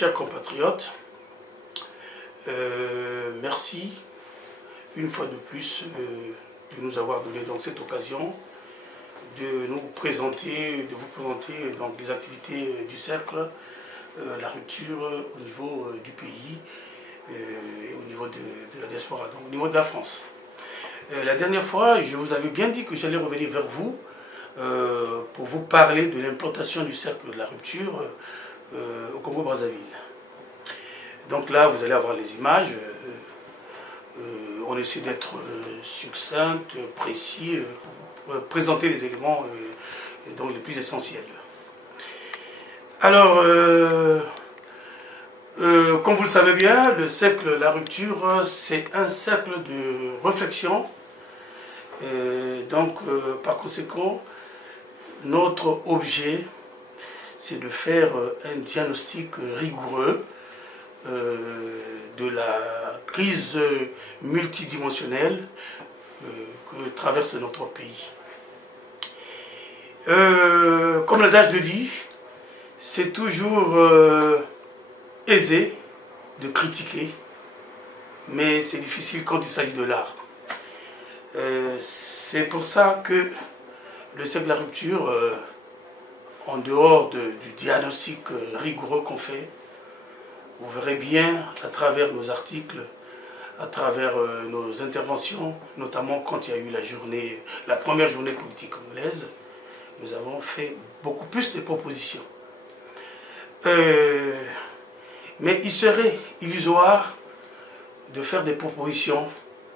Chers compatriotes, merci une fois de plus de nous avoir donné donc cette occasion de vous présenter donc les activités du cercle, la rupture au niveau du pays et au niveau de la diaspora, donc au niveau de la France. La dernière fois, je vous avais bien dit que j'allais revenir vers vous pour vous parler de l'implantation du cercle de la rupture au Congo-Brazzaville. Donc là, vous allez avoir les images. On essaie d'être succinct, précis, pour présenter les éléments donc les plus essentiels. Alors, comme vous le savez bien, le cercle La Rupture, c'est un cercle de réflexion. Donc, par conséquent, notre objet, c'est de faire un diagnostic rigoureux de la crise multidimensionnelle que traverse notre pays. Comme l'adage le dit, c'est toujours aisé de critiquer, mais c'est difficile quand il s'agit de l'art. C'est pour ça que le cercle de la rupture, en dehors du diagnostic rigoureux qu'on fait, vous verrez bien à travers nos articles, à travers nos interventions, notamment quand il y a eu la première journée politique congolaise, nous avons fait beaucoup plus de propositions. Mais il serait illusoire de faire des propositions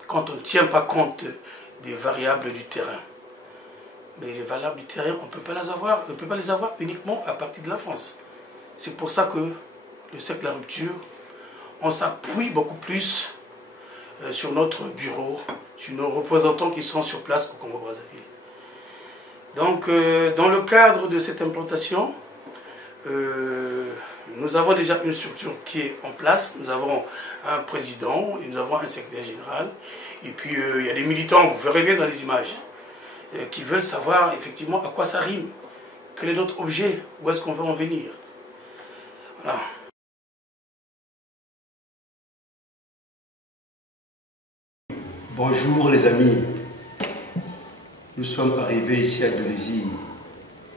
quand on ne tient pas compte des variables du terrain. Mais les variables du terrain, on ne peut pas les avoir uniquement à partir de la France. C'est pour ça que le cercle de la rupture, on s'appuie beaucoup plus sur notre bureau, sur nos représentants qui sont sur place au Congo-Brazzaville. Donc, dans le cadre de cette implantation, nous avons déjà une structure qui est en place. Nous avons un président et nous avons un secrétaire général. Et puis, il y a des militants, vous verrez bien dans les images, qui veulent savoir effectivement à quoi ça rime, quel est notre objet, où est-ce qu'on veut en venir. Voilà. Bonjour les amis, nous sommes arrivés ici à Indonésie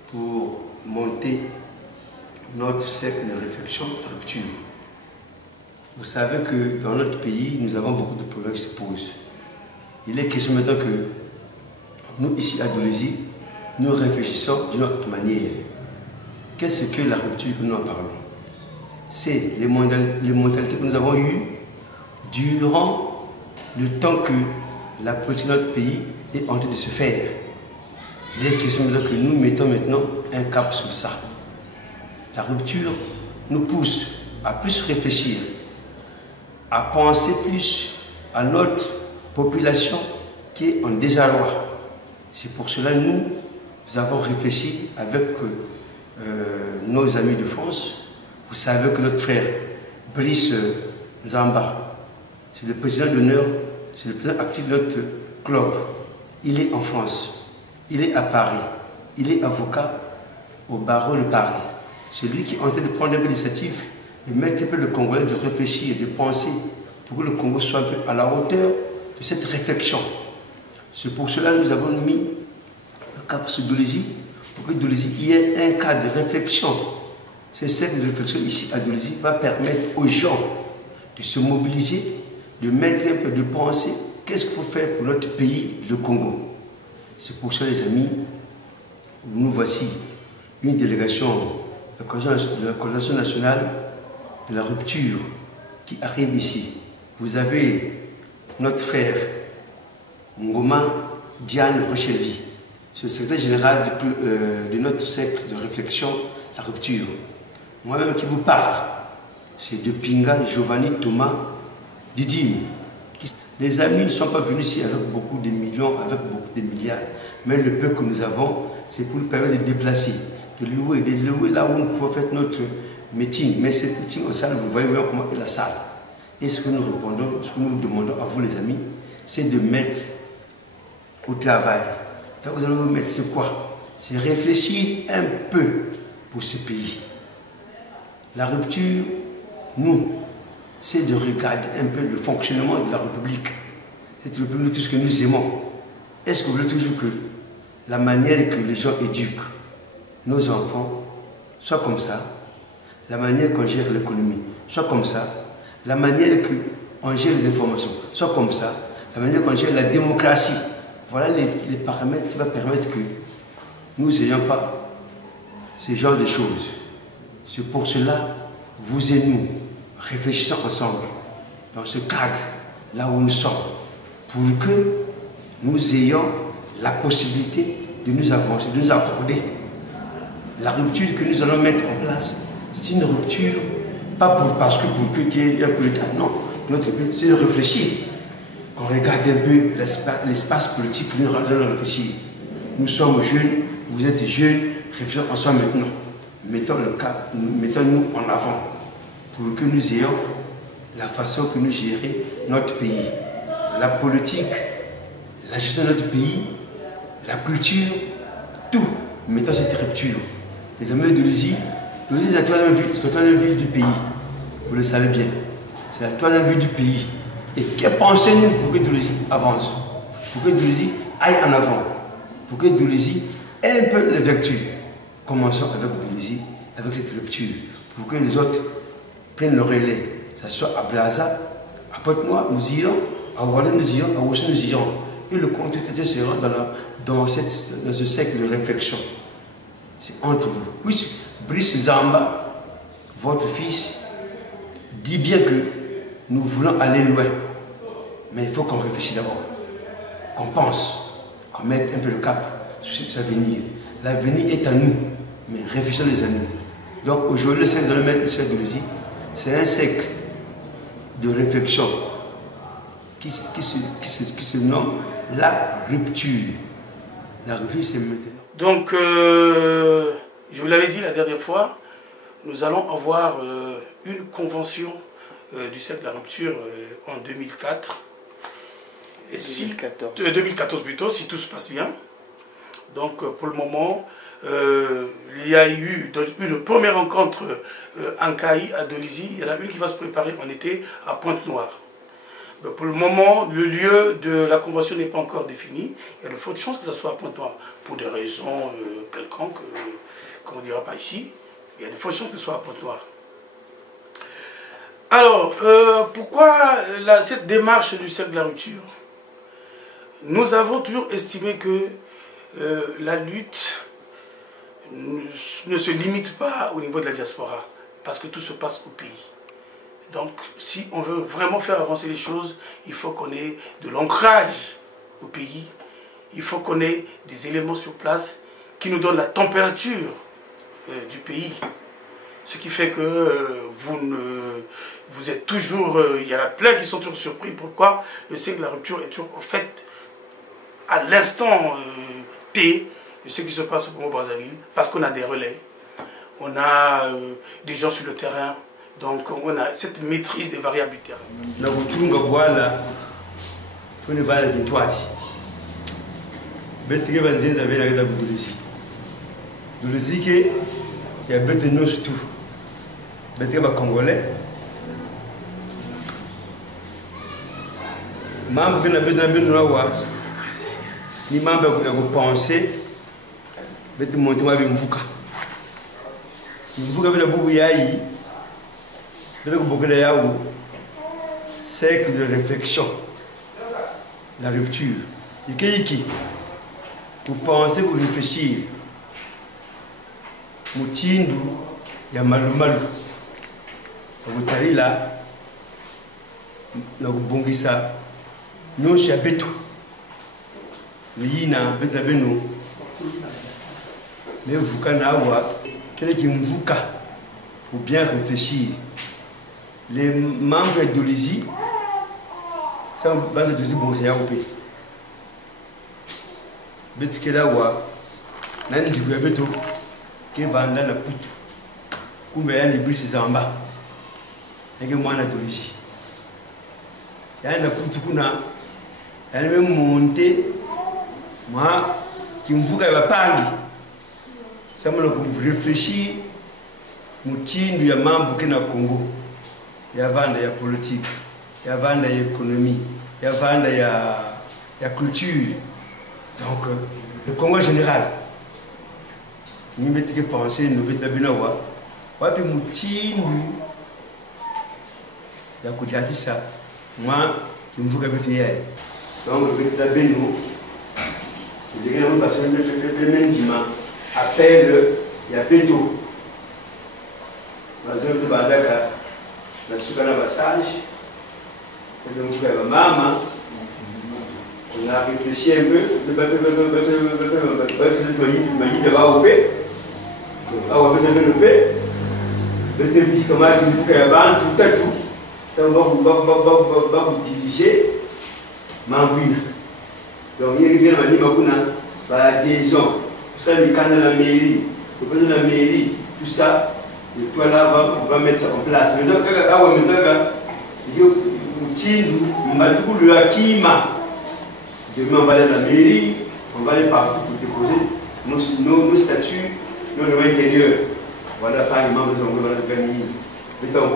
pour monter notre cercle de réflexion de rupture. Vous savez que dans notre pays, nous avons beaucoup de problèmes qui se posent. Il est question maintenant que nous, ici à Indonésie, nous réfléchissons d'une autre manière. Qu'est-ce que la rupture que nous en parlons? C'est les mentalités que nous avons eues durant le temps que la politique de notre pays est en train de se faire. Il est question maintenant que nous mettons maintenant un cap sur ça. La rupture nous pousse à plus réfléchir, à penser plus à notre population qui est en désarroi. C'est pour cela que nous avons réfléchi avec nos amis de France. Vous savez que notre frère Brice Nzamba, c'est le président d'honneur, c'est le président actif de notre club. Il est en France, il est à Paris, il est avocat au barreau de Paris. C'est lui qui est en train de prendre un peu l'initiative, de mettre un peu le Congolais, de réfléchir, de penser, pour que le Congo soit un peu à la hauteur de cette réflexion. C'est pour cela que nous avons mis le cap sur Dolezi, pour que Dolezi y ait un cas de réflexion. C'est cette réflexion ici à Dolezi va permettre aux gens de se mobiliser, de mettre un peu de pensée, qu'est-ce qu'il faut faire pour notre pays, le Congo. C'est pour ça les amis, nous voici une délégation de la coordination nationale de la rupture qui arrive ici. Vous avez notre frère Ngoma Diane Rochelvi, c'est le secrétaire général de notre cercle de réflexion, la rupture. Moi-même qui vous parle, c'est de Pinga Giovanni Thomas Didim. Les amis ne sont pas venus ici avec beaucoup de millions, avec beaucoup de milliards, mais le peu que nous avons, c'est pour nous permettre de déplacer, de louer là où nous pouvons faire notre meeting. Mais cette meeting en salle, vous voyez comment est la salle. Et ce que nous répondons, ce que nous demandons à vous les amis, c'est de mettre au travail. Donc vous allez vous mettre, c'est quoi? C'est réfléchir un peu pour ce pays. La rupture nous, c'est de regarder un peu le fonctionnement de la République. C'est tout ce que nous aimons. Est-ce que vous voulez toujours que la manière que les gens éduquent nos enfants soit comme ça, la manière qu'on gère l'économie soit comme ça, la manière qu'on gère les informations soit comme ça, la manière qu'on gère la démocratie? Voilà les paramètres qui vont permettre que nous n'ayons pas ce genre de choses. C'est pour cela, vous et nous, réfléchissons ensemble dans ce cadre, là où nous sommes, pour que nous ayons la possibilité de nous avancer, de nous accorder. La rupture que nous allons mettre en place, c'est une rupture, pas parce que pour qu'il y ait un coup d'État, non. Notre but, c'est de réfléchir. Qu'on regarde un peu l'espace politique que nous allons réfléchir. Nous sommes jeunes, vous êtes jeunes, réfléchissons ensemble maintenant. Mettons le cap, mettons-nous en avant pour que nous ayons la façon que nous gérons notre pays. La politique, la gestion de notre pays, la culture, tout. Mettons cette rupture. Les amis de l'Uzi, c'est la troisième ville du pays. Vous le savez bien. C'est la troisième ville du pays. Et que pensez-nous pour que Doulouzi avance? Pour que Doulouzi aille en avant? Pour que Doulouzi ait un peu les vertus? Commençons avec Doulouzi, avec cette rupture. Pour que les autres prennent le relais. Que ce soit à Braza, à Pointe-Noire, nous irons. À Ouala, nous irons. À Ouassou, nous irons. Et le compte tout sera dans ce cercle de réflexion. C'est entre vous. Oui, Brice Zamba, votre fils, dit bien que nous voulons aller loin. Mais il faut qu'on réfléchisse d'abord, qu'on pense, qu'on mette un peu le cap sur cet avenir. L'avenir est à nous, mais réfléchissons les amis. Donc aujourd'hui, le siècle de mettre de Doulouzi, c'est un siècle de réflexion qui se nomme la rupture. La rupture, c'est maintenant. Donc, je vous l'avais dit la dernière fois, nous allons avoir une convention du cercle de la rupture en 2004. Et 2014 plutôt, si tout se passe bien. Donc pour le moment, il y a eu une première rencontre en Caï, à Doulouzi. Il y en a une qui va se préparer en été à Pointe-Noire. Pour le moment, le lieu de la convention n'est pas encore défini. Il y a de fortes chances que ce soit à Pointe-Noire. Pour des raisons quelconques, qu'on ne dira pas ici. Il y a de fortes chances que ce soit à Pointe-Noire. Alors, pourquoi cette démarche du cercle de la rupture? Nous avons toujours estimé que la lutte ne se limite pas au niveau de la diaspora, parce que tout se passe au pays. Donc, si on veut vraiment faire avancer les choses, il faut qu'on ait de l'ancrage au pays, il faut qu'on ait des éléments sur place qui nous donnent la température du pays. Ce qui fait que vous êtes toujours, il y en a plein qui sont toujours surpris pourquoi le cercle de la rupture est toujours au fait à l'instant T de ce qui se passe au Congo-Brazzaville, parce qu'on a des relais, on a des gens sur le terrain, donc on a cette maîtrise des variables du terrain. Il y a bête de tout. Bête congolais. Membre de la bête ni membre de penser. Bête de monter avec Mvuka. Mvuka bête de beaucoup yaï. Bête de beaucoup de yaou. Cercle de réflexion. La rupture. Iki. Vous pensez, vous réfléchissez. Mutindu ya malumalu okutali la nakubongisa nyonso ya betu liyina beta beno mevuka na awa kele ki mvuka pour bien réfléchir. Les membres de Doulouzi sont bande de Doulouzi bon c'est yaope betu kela wa nani dibu ya betu qui vanda na putu kumbe yani Brice Zamba yake mwana Doulouzi yani na putu kuna yani même monter moi qui mvuka ya pangi ça me réfléchir mutindu ya mambo kena Congo yavanda ya politique, yavanda ya économie, yavanda ya culture. Donc, le Congo général, nous mettons penser, nous mettons binawa, wapi mutinu, ya kujadisa, moi, je me fous que yai. Donc, le mettons bino, je dirais que parce que le même dimanche, appelle, il y a béto. Mas eu trabalhava na Sugana Passage, eu não fui a mama, on a réfléchi un peu, donc il y a des gens, ça les canaux de la mairie, le président de la mairie, tout ça. Et toi là, on va mettre ça en place. Mais donc, demain, on va aller à la mairie, on va aller partout pour déposer nos statuts, nos lois intérieures. Voilà, par exemple, on va organiser. Mais donc,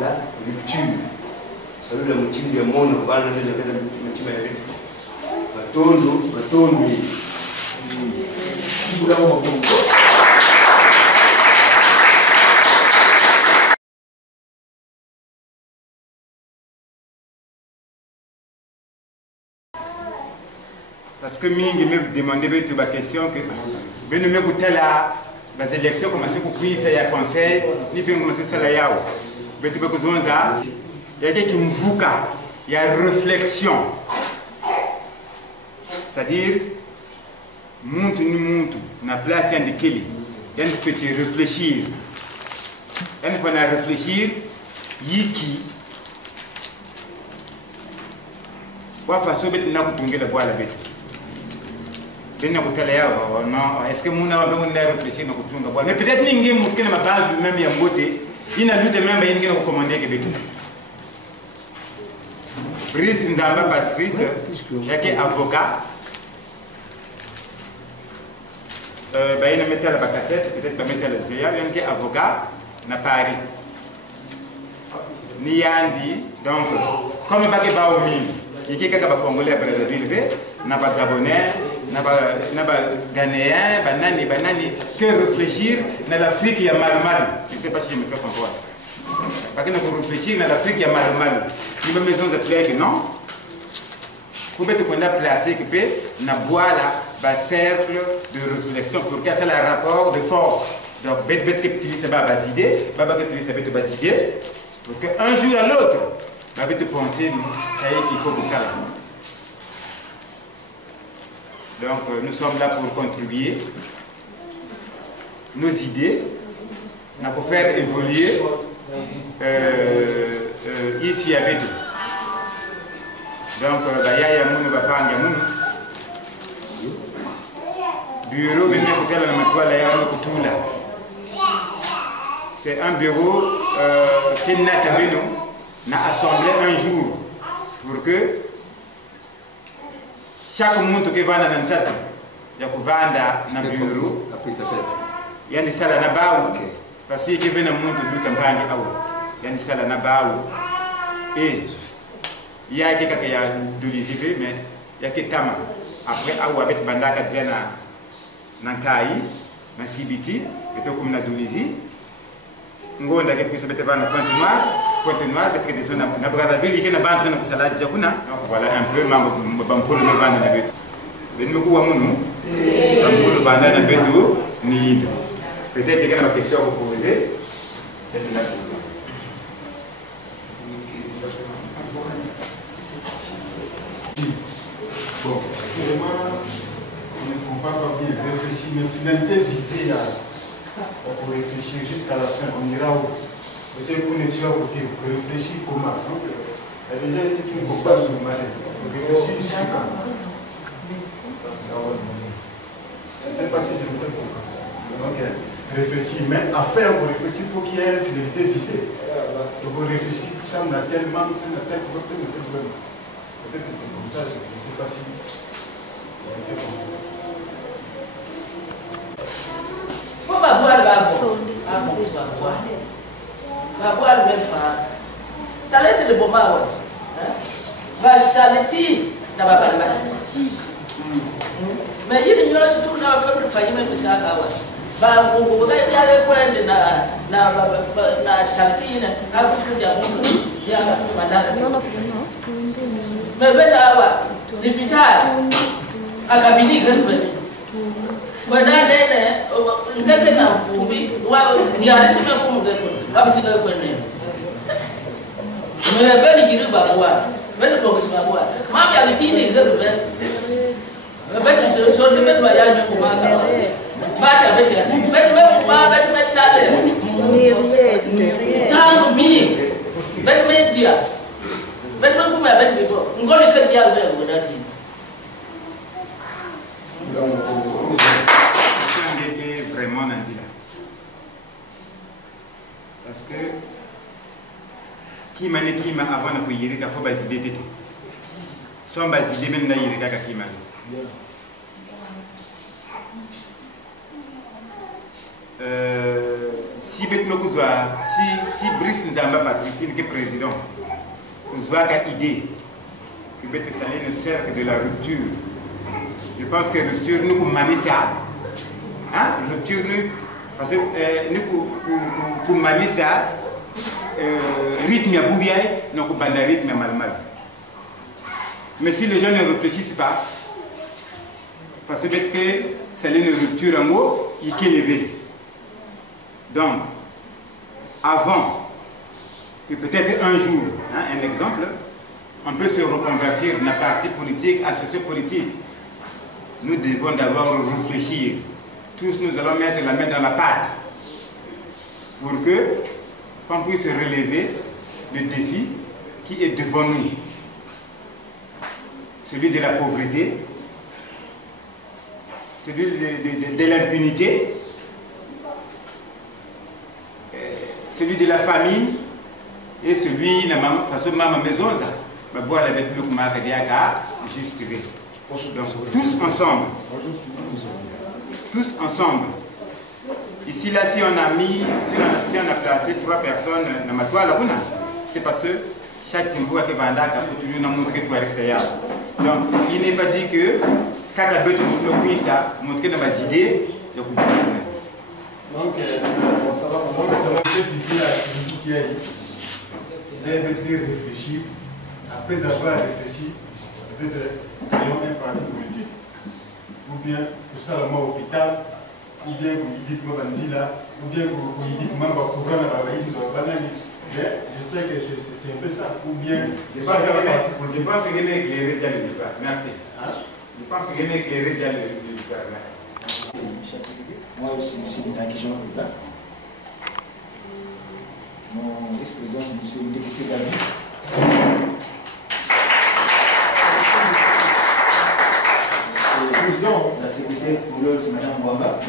la rupture. Ça veut dire la moitié du monde, on va aller dans la moitié de la rupture. Parce que Ming me demandait une question que ben me goûter les élections commencer pour puis ça y a conseil ni bien commencer ça là yao ben tu peux kuzonza il y a qui mvuka il y a réflexion c'est-à-dire muntu ni muntu na place de kili il faut tu réfléchir il faut na réfléchir yiki wa façon bet na kutungela kwa la bet est-ce que mon âme réfléchir mais peut-être que nous avons ma base même il y a une lutte même il y a recommandé Québec. Brice Nzamba Patrice, il y a un avocat. Il y a mettre la cassette, peut-être pas mettre le CIA, il y a un avocat à Paris. Ni Yandi, donc, comme il va y avoir au mine, il y a quelqu'un qui va Congolais à Brazzaville, il y a un Gabonais. Naba Ghanéen, banani, que réfléchir dans l'Afrique, il y a mal. Je ne sais pas si je me fais comprendre. Parce que nous réfléchir dans l'Afrique, il y a mal. Nous avons besoin de faire que non. Pour mettre qu'on a placé que nous avons un cercle de réflexion pour qu'il y ait un rapport de force. Donc, bête que tu utilises bas idées, baba que tu utilises bas idées, pour qu'un jour à l'autre, tu vas te penser qu'il faut que ça. Donc nous sommes là pour contribuer nos idées, pour faire évoluer ici à Bédou. Donc il y a un bureau c'est un bureau qui n'a assemblé un jour pour que chaque monde qui va dans le centre, il y a un bureau, il y a des salles à Nabao, parce qu'il y a un monde qui est il y a des salles à Nabao, et il y a quelqu'un qui a de l'ISIV, mais il y a quelqu'un après, avec Bandaka Diana Nankai, dans Sibiti, et puis comme na Dolizi, on a quelque chose de Pointe Noire, peut-être que na Brazzaville, il y a une bande de salade Jakuna. Voilà un peu ma pour le vendre dans le béton. Mais nous avons pour le vendre dans le béton, ni peut-être qu'il y a une question à vous poser. Bon, pour moi, on ne peut pas bien réfléchir, mais finalité visée pour réfléchir jusqu'à la fin, on ira où peut-être qu'on est sur côté, pour réfléchir comment. Donc, il y a des gens ici qui ne vont pas sur le matin. Réfléchir jusqu'à quand. Je ne sais pas si je le fais pour ça. Donc, réfléchir, mais à faire pour réfléchir, il faut qu'il y ait une finalité visée. Donc, on réfléchit, ça on a tellement, peut-être que c'est comme ça, je ne sais pas si. Faut pas boire le babo. Pas boire le bel phare. de Bomawa. Bashaliti na babala. Mais il y a surtout dans la famille faillite de Sakawa. Bah, vous avez allé prendre na Shaliti na Abusko ya Mungu ya Mandara. Mais betawa lipita akabini gani Wada nene ngeke na mfumbi wa ndiare sime kumugeko abisiga kwene mebeni kiruba kwa beti bokusima kwa mami alitini ngebe beti so de ba ya nyu kumaka bata beti me ba beti metale tangu bi beti media beti kuma beti bo ngoli ke dia be wada ti vraiment nanti là parce que qui m'a avant na kuyiri ka fo bazide tete so bazide men na yiri ka ki m'a si bet no kuzwa si Brice Nzamba Patrice qui est président kuzwa ka idée que bet salé le cercle de la rupture. Je pense que rupture nous comme manisa hein rupture nous parce que nous pour manisa rythme ya boubiaï non comme banda rythme mal. Mais si les gens ne réfléchissent pas parce que c'est une rupture en haut il est élevé. Donc avant que peut-être un jour hein, un exemple on peut se reconvertir dans un parti politique, association politique. Nous devons d'abord réfléchir. Tous nous allons mettre la main dans la pâte pour qu'on puisse relever le défi qui est devant nous. Celui de la pauvreté, celui de l'impunité, celui de la famine et celui de ma maison. Ma boîte avec le Kumaka juste. Donc, tous ensemble. Ici, là, si on a placé 3 personnes dans ma toile, c'est parce que chaque niveau a toujours montrer quoi l'extérieur. Donc, il n'est pas dit que quand la bête nous ça, montrer dans mes idées, donc ça va vraiment, ça va être difficile à qui a réfléchir. Après avoir réfléchi, peut-être créons un parti politique, ou bien le Salama hôpital, ou bien vous dites que Banzila, ou bien vous dites que Mamba Kouran mais j'espère que c'est un peu ça. Ou bien, je pense que je vais éclairer déjà le départ. Merci. Je pense que je vais éclairer déjà le départ. Merci. Moi aussi, je suis Naki Jean Ruda. Mon ex-président, c'est M. Ndekise Gavi. Président, la secrétaire couleuse, Mme Bouanga. Je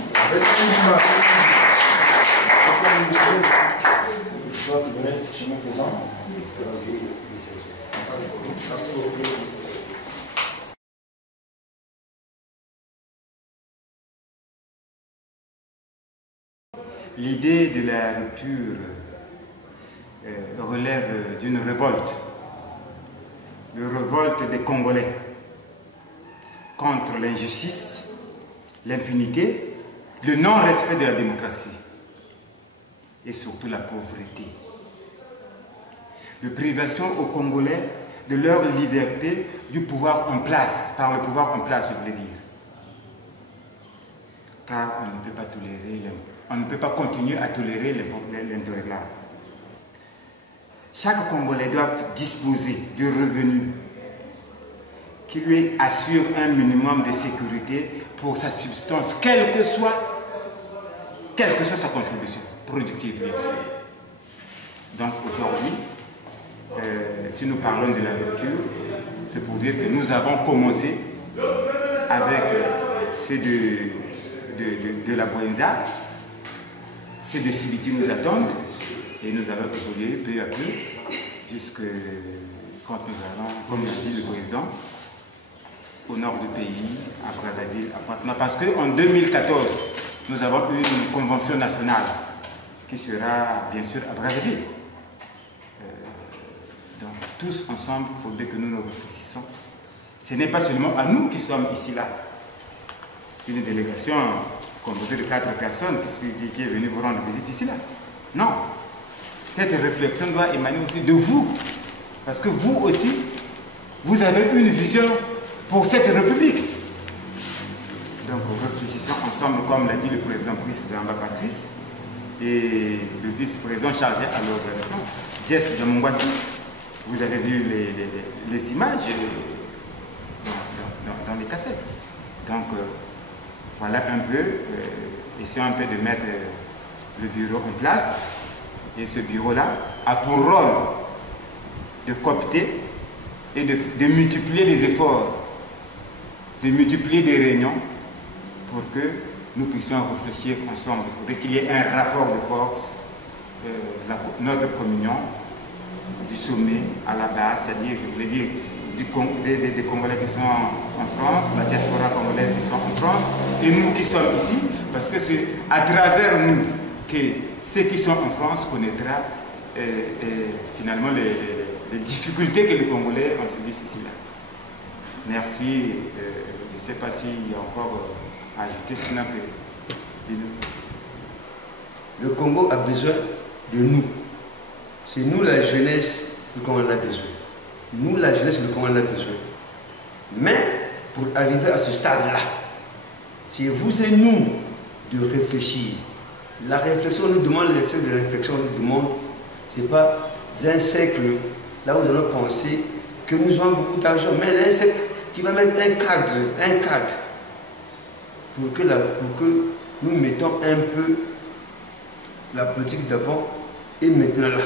crois qu'il reste chemin faisant. L'idée de la rupture relève d'une révolte. Une révolte des Congolais contre l'injustice, l'impunité, le non-respect de la démocratie et surtout la pauvreté. De privation aux Congolais de leur liberté du pouvoir en place, par le pouvoir en place, je voulais dire. Car on ne peut pas tolérer, on ne peut pas continuer à tolérer l'intolérable. Chaque Congolais doit disposer du revenu qui lui assure un minimum de sécurité pour sa subsistance, quelle que soit sa contribution productive, bien sûr. Donc aujourd'hui, si nous parlons de la rupture, c'est pour dire que nous avons commencé avec ceux de la Boenza, ceux de Sibiti nous attendent et nous allons évoluer peu à peu jusqu'à quand nous allons, comme l'a dit le président, au nord du pays, à Brazzaville, à Patna, parce qu'en 2014, nous avons eu une convention nationale qui sera bien sûr à Brazzaville. Donc tous ensemble, il faudrait que nous nous réfléchissions. Ce n'est pas seulement à nous qui sommes ici là. Une délégation composée de 4 personnes qui est venue vous rendre visite ici là. Non. Cette réflexion doit émaner aussi de vous. Parce que vous aussi, vous avez une vision pour cette République. Donc réfléchissons ensemble, comme l'a dit le président Brice Zamba Patrice et le vice-président chargé à l'organisation, Jess Jamongwasi. Vous avez vu les images dans les cassettes. Donc voilà un peu, essayons un peu de mettre le bureau en place. Et ce bureau-là a pour rôle de coopter et de multiplier les efforts, de multiplier des réunions pour que nous puissions réfléchir ensemble. Il faudrait qu'il y ait un rapport de force, notre communion du sommet à la base, c'est-à-dire, je voulais dire, des Congolais qui sont en France, la diaspora congolaise qui sont en France, et nous qui sommes ici, parce que c'est à travers nous que ceux qui sont en France connaîtront finalement les difficultés que les Congolais ont subies ici là. Merci. Je ne sais pas s'il y a encore à ajouter, sinon que... Le Congo a besoin de nous. C'est nous la jeunesse, le Congo en a besoin. Nous la jeunesse, le Congo en a besoin. Mais pour arriver à ce stade-là, c'est vous et nous de réfléchir. La réflexion nous demande, les cercles de réflexion nous demande, ce n'est pas un cercle là où nous allons penser que nous avons beaucoup d'argent, mais un cercle qui va mettre un cadre pour que nous mettons un peu la politique d'avant et maintenant là.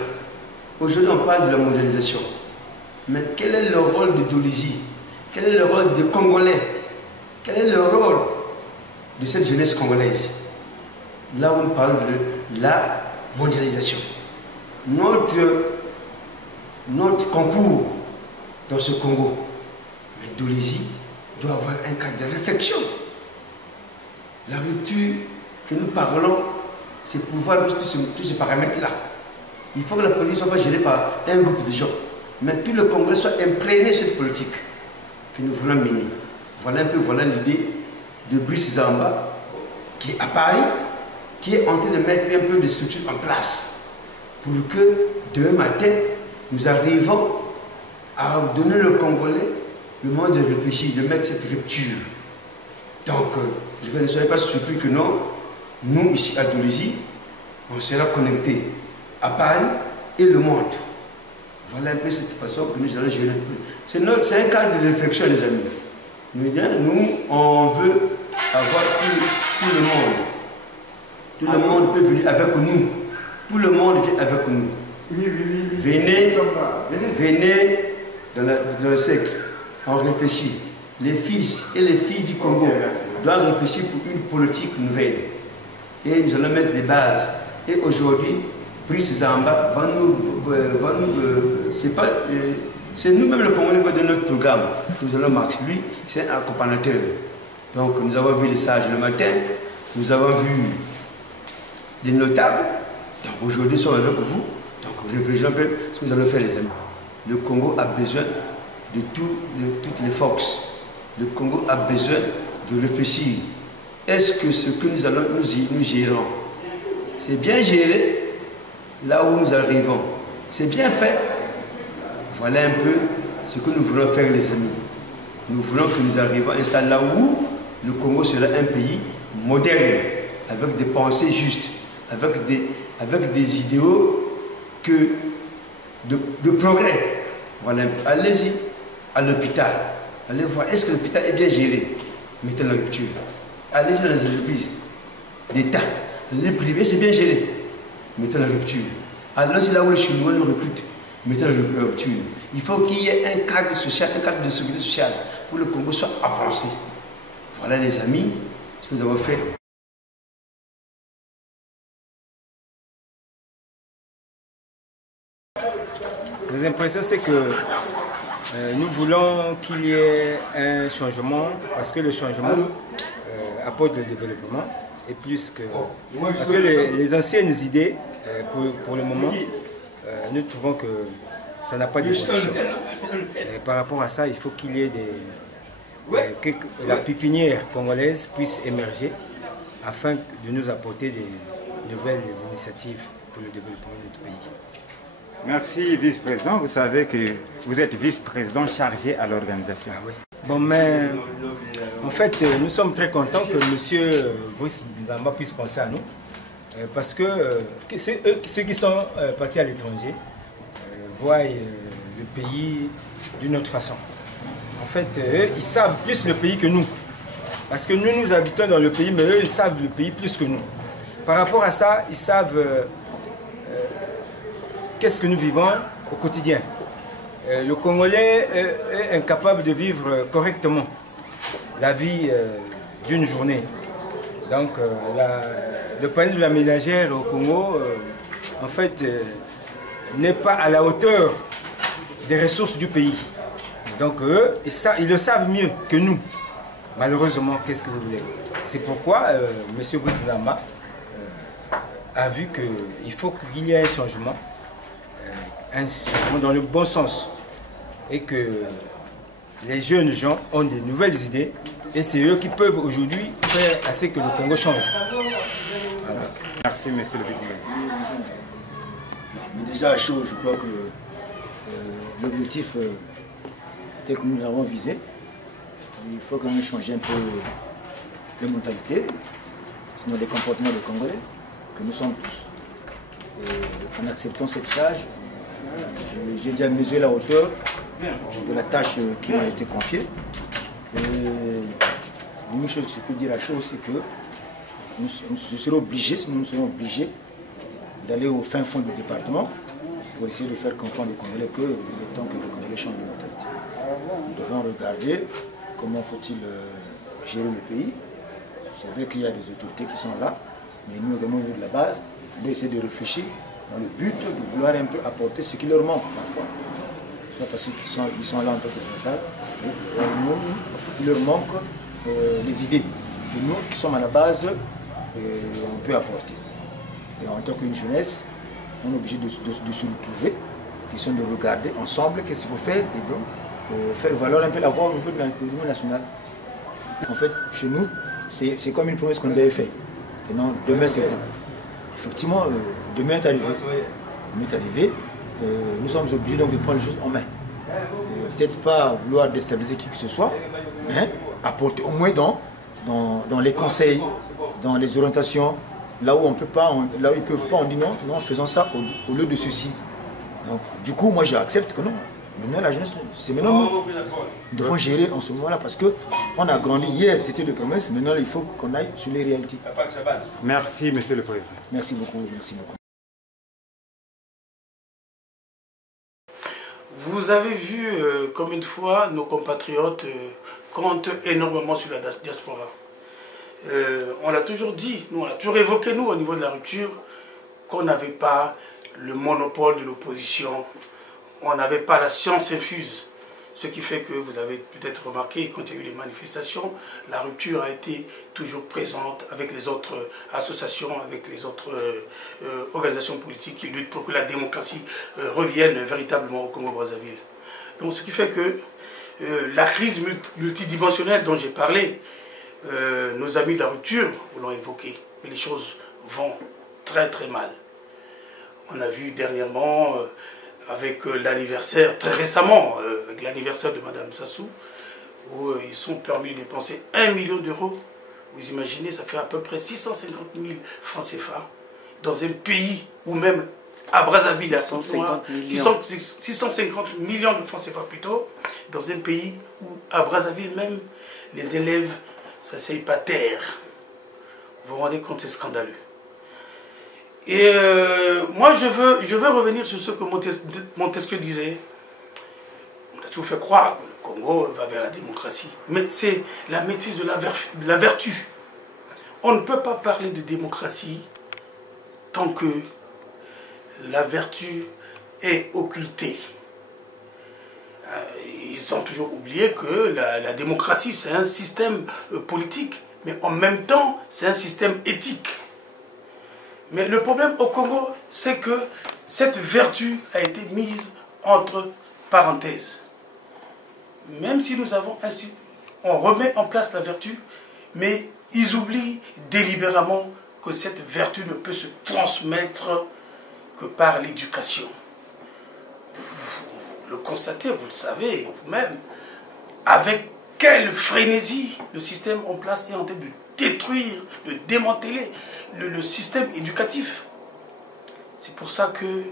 Aujourd'hui, on parle de la mondialisation. Mais quel est le rôle de Dolisie? Quel est le rôle des Congolais? Quel est le rôle de cette jeunesse congolaise? Là où on parle de la mondialisation. Notre concours dans ce Congo, mais Dolisie doit avoir un cadre de réflexion. La rupture que nous parlons, c'est pouvoir tous ces paramètres-là. Il faut que la politique ne soit pas gérée par un groupe de gens, mais tout le Congolais soit imprégné de cette politique que nous voulons mener. Voilà un peu l'idée de Brice Zamba, qui est à Paris, qui est en train de mettre un peu de structures en place pour que demain matin, nous arrivons à donner le Congolais le moment de réfléchir, de mettre cette rupture. Donc, je ne soyez pas surpris que non, nous ici à Dolisie, on sera connectés à Paris et le monde. Voilà un peu cette façon que nous allons gérer. C'est un cadre de réflexion, les amis. Nous, on veut avoir tout le monde. Tout le monde peut venir avec nous. Tout le monde vient avec nous. Venez dans le cercle. On réfléchit. Les fils et les filles du Congo doivent réfléchir pour une politique nouvelle. Et nous allons mettre des bases. Et aujourd'hui, Brice Zamba va nous c'est nous-mêmes le Congolais de notre programme. Nous allons marcher. Lui, c'est un accompagnateur. Donc nous avons vu les sages le matin, nous avons vu les notables. Donc aujourd'hui, nous sommes avec vous. Donc réfléchissons un peu ce que nous allons faire, les amis. Le Congo a besoin de toutes les forces. Le Congo a besoin de réfléchir. Est-ce que ce que nous allons nous gérons, c'est bien géré là où nous arrivons? C'est bien fait? Voilà un peu ce que nous voulons faire, les amis. Nous voulons que nous arrivions à un stade là où le Congo sera un pays moderne, avec des pensées justes, avec des idéaux de progrès. Voilà, allez-y à l'hôpital. Allez voir, est-ce que l'hôpital est bien géré? Mettez la rupture. Allez-y dans les entreprises d'État. Les privés, c'est bien géré. Mettez la rupture. Allez-y là où les Chinois nous recrutent. Mettez la rupture. Il faut qu'il y ait un cadre social, un cadre de sécurité sociale pour que le Congo soit avancé. Voilà les amis, ce que nous avons fait. Les impressions, c'est que nous voulons qu'il y ait un changement, parce que le changement apporte le développement, et plus que... Parce que les anciennes idées, pour le moment, nous trouvons que ça n'a pas d'évolution. Par rapport à ça, il faut qu'il y ait que la pépinière congolaise puisse émerger afin de nous apporter des nouvelles initiatives pour le développement de notre pays. Merci, vice-président. Vous savez que vous êtes vice-président chargé à l'organisation. Ah oui. Bon, mais en fait, nous sommes très contents que M. Brice Nzamba puisse penser à nous. Parce que ceux qui sont partis à l'étranger voient le pays d'une autre façon. En fait, eux, ils savent plus le pays que nous. Parce que nous habitons dans le pays, mais eux, ils savent le pays plus que nous. Par rapport à ça, ils savent qu'est-ce que nous vivons au quotidien. Le Congolais est incapable de vivre correctement la vie d'une journée. Donc, le problème de la ménagère au Congo, en fait, n'est pas à la hauteur des ressources du pays. Donc, eux, ils le savent mieux que nous. Malheureusement, qu'est-ce que vous voulez? C'est pourquoi M. Brice Nzamba a vu qu'il faut qu'il y ait un changement dans le bon sens. Et que les jeunes gens ont des nouvelles idées. Et c'est eux qui peuvent aujourd'hui faire à ce que le Congo change. Voilà. Merci, monsieur le vice-président. Mais déjà à chaud, je crois que l'objectif tel que nous l'avons visé, il faut quand même changer un peu de mentalité, sinon les comportements des Congolais, que nous sommes tous. Et en acceptant cette charge, j'ai déjà mesuré la hauteur de la tâche qui m'a été confiée. L'unique chose que je peux dire à chaud, c'est que nous serons obligés, sinon nous serons obligés d'aller au fin fond du département pour essayer de faire comprendre aux Congolais qu'il est temps que les Congolais changent de mentalité. Nous devons regarder comment faut-il gérer le pays. C'est vrai qu'il y a des autorités qui sont là, mais nous également de la base, on doit essayer de réfléchir dans le but de vouloir un peu apporter ce qui leur manque parfois. Soit parce qu'ils sont là en tant que responsables, il leur manque les idées. Et nous qui sommes à la base, on peut apporter. Et en tant qu'une jeunesse, on est obligé de se retrouver, question de regarder ensemble qu'est-ce qu'il faut faire et donc faire valoir un peu la voix au niveau national. En fait, chez nous, c'est comme une promesse qu'on nous avait faite. Maintenant, demain c'est vous. Effectivement, demain est arrivé. Demain est arrivé. Nous sommes obligés donc de prendre les choses en main. Peut-être pas vouloir déstabiliser qui que ce soit, mais apporter au moins dans les conseils, dans les orientations, là où on peut pas, là où ils ne peuvent pas, on dit non, faisons ça au lieu de ceci. Donc, du coup, moi j'accepte que non. Maintenant la jeunesse, c'est maintenant nous devons gérer en ce moment-là parce qu'on a grandi hier, c'était les promesses, maintenant il faut qu'on aille sur les réalités. Merci, monsieur le président. Merci beaucoup, merci beaucoup. Vous avez vu comme une fois nos compatriotes comptent énormément sur la diaspora. On l'a toujours dit, on l'a toujours évoqué nous au niveau de la rupture, qu'on n'avait pas le monopole de l'opposition, on n'avait pas la science infuse. Ce qui fait que vous avez peut-être remarqué, quand il y a eu les manifestations, la rupture a été toujours présente avec les autres associations, avec les autres organisations politiques qui luttent pour que la démocratie revienne véritablement au Congo-Brazzaville. Donc ce qui fait que la crise multidimensionnelle dont j'ai parlé, nos amis de la rupture l'ont évoqué, et les choses vont très très mal. On a vu dernièrement... avec l'anniversaire, très récemment, avec l'anniversaire de Mme Sassou, où ils sont permis de dépenser 1 million d'euros. Vous imaginez, ça fait à peu près 650 000 francs CFA, dans un pays où même à Brazzaville, 650 millions de francs CFA plutôt, dans un pays où à Brazzaville même, les élèves ne s'asseyent pas terre. Vous vous rendez compte, c'est scandaleux. Et moi, je veux revenir sur ce que Montesquieu disait. On a tout fait croire que le Congo va vers la démocratie. Mais c'est la maîtrise de la vertu. On ne peut pas parler de démocratie tant que la vertu est occultée. Ils ont toujours oublié que la démocratie, c'est un système politique, mais en même temps, c'est un système éthique. Mais le problème au Congo, c'est que cette vertu a été mise entre parenthèses. Même si nous avons ainsi, on remet en place la vertu, mais ils oublient délibérément que cette vertu ne peut se transmettre que par l'éducation. Vous le constatez, vous le savez vous-même, avec quelle frénésie le système en place est en train de détruire, de démanteler le système éducatif. C'est pour ça que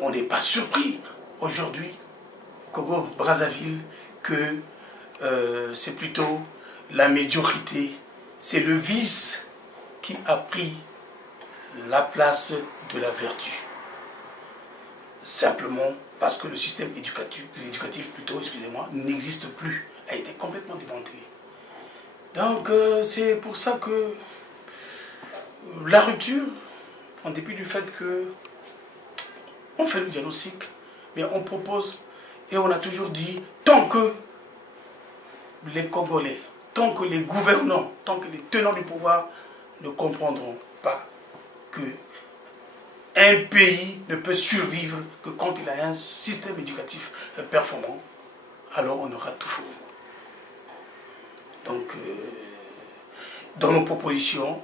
on n'est pas surpris aujourd'hui, Congo-Brazzaville, que c'est plutôt la médiocrité, c'est le vice qui a pris la place de la vertu. Simplement parce que le système éducatif plutôt, excusez-moi, n'existe plus, a été complètement démantelé. Donc c'est pour ça que la rupture, en dépit du fait que on fait le diagnostic, mais on propose et on a toujours dit, tant que les Congolais, tant que les gouvernants, tant que les tenants du pouvoir ne comprendront pas que un pays ne peut survivre que quand il a un système éducatif performant, alors on aura tout faux. Donc, dans nos propositions,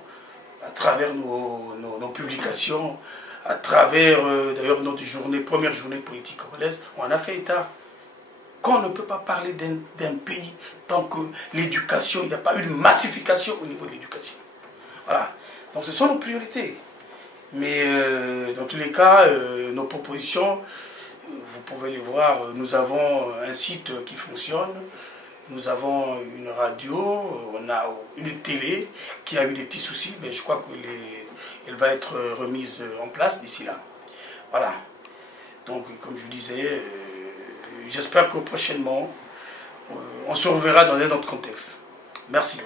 à travers nos publications, à travers d'ailleurs notre première journée politique congolaise, on a fait état qu'on ne peut pas parler d'un pays tant que l'éducation, il n'y a pas une massification au niveau de l'éducation. Voilà. Donc ce sont nos priorités. Mais dans tous les cas, nos propositions, vous pouvez les voir, nous avons un site qui fonctionne, nous avons une radio, on a une télé qui a eu des petits soucis, mais je crois qu'elle va être remise en place d'ici là. Voilà. Donc, comme je vous disais, j'espère que prochainement, on se reverra dans un autre contexte. Merci.